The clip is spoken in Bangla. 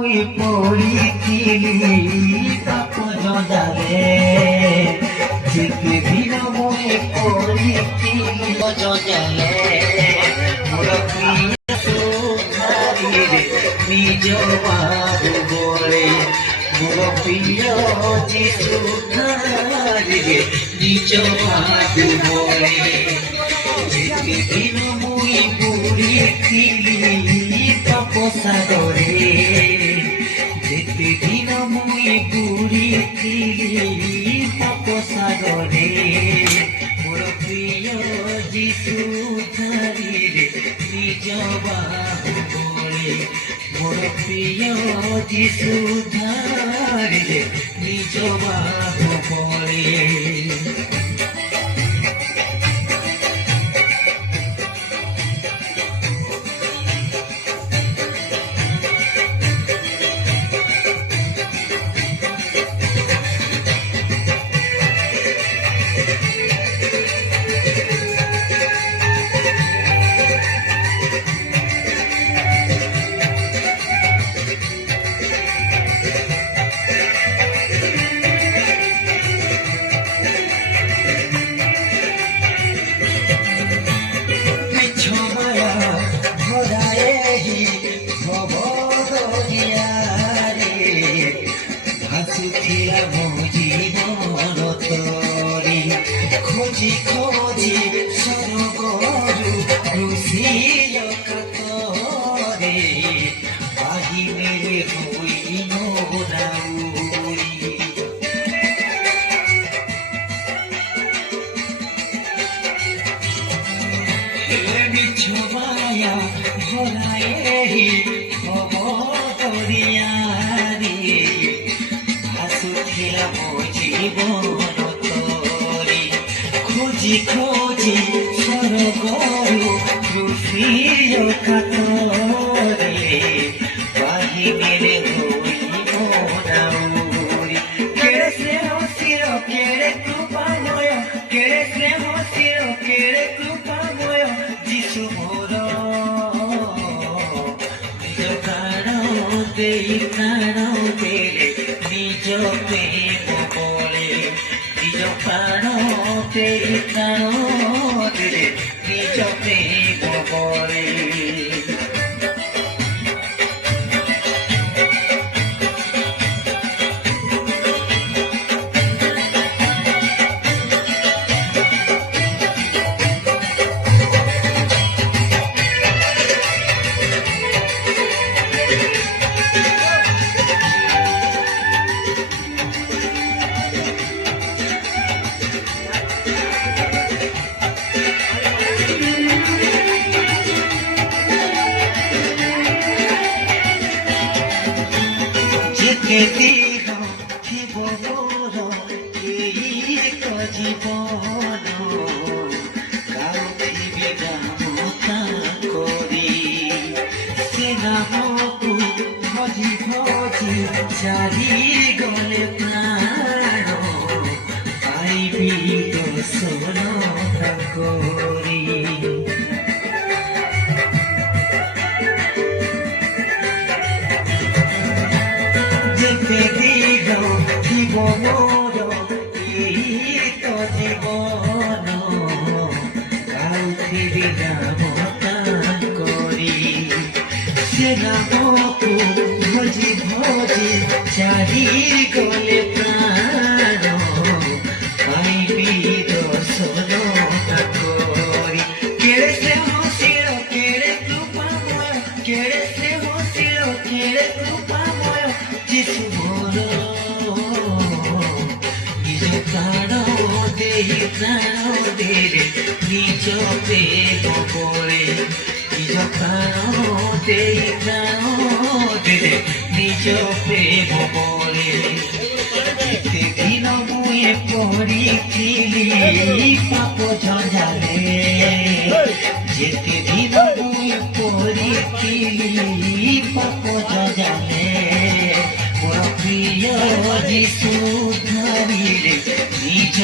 মুই পড়িছিলি পাপ জঞ্জালে যেতে দিন মুই পড়িছিলি জঞ্জালে মোর প্রিয় সুধারিরে নিজ বাবু বলে মোর প্রিয় যিশু ধারিরে নিজ বাবু বলে যেতে দিন মুই পড়িছিলি সাগরে যেতে দিন মুই বুড়িছিলি পাপ সাগরে মোর প্রিয় যিশু ধারিরে নিজ বাহু বলে মোর প্রিয় যিশু ধারিরে নিজ বাহু বলে খোঁজি খোঁজি সরগরু রুষিয় কাতরে বাহিরে হইল রাউরি বিছমায়া ভরায়ে ভবদরিয়ারে ভাসুথিলা মো জীবন খোঁজি খোঁজি সরগরু রুষিয় কাতরে বাহিরে হইল রাউরি কেড়ে স্নেহ শির কেড়ে কৃপাময় কেড়ে স্নেহ শির কেড়ে কৃপাময় যিশু মোর নিজ প্রাণ দেই প্রাণ দেলে নিজ প্রেম বলে নিজ প্রাণ দেই প্রাণ দেলে নিজ প্রেম বলে দিন থিব মোর এই জীবন কাউথিবে গামতা করি সে নামকু ভজি ভজি চারি গলে প্রাণ পাইবি দর্শন করি জীবন কাউথিবে গামতা করি সে নামকু ভজি ভজি চারি গলে প্রাণ পাইবি দর্শন করি কেড়ে স্নেহ শির কেড়ে কৃপাময় কেড়ে স্নেহ শির কেড়ে কৃপাময় যিশু মোর নিজ প্রাণ দেই প্রাণ দেলে নিজ প্রেম বলে নিজ প্রাণ দেই প্রাণ দেলে নিজ প্রেম বলে যেতে দিন মুই পড়িছিলি পাপ জঞ্জালে যেতে দিন মুই পড়িছিলি পাপ জঞ্জালে মোর প্রিয় যিশু ধারিরে নিজ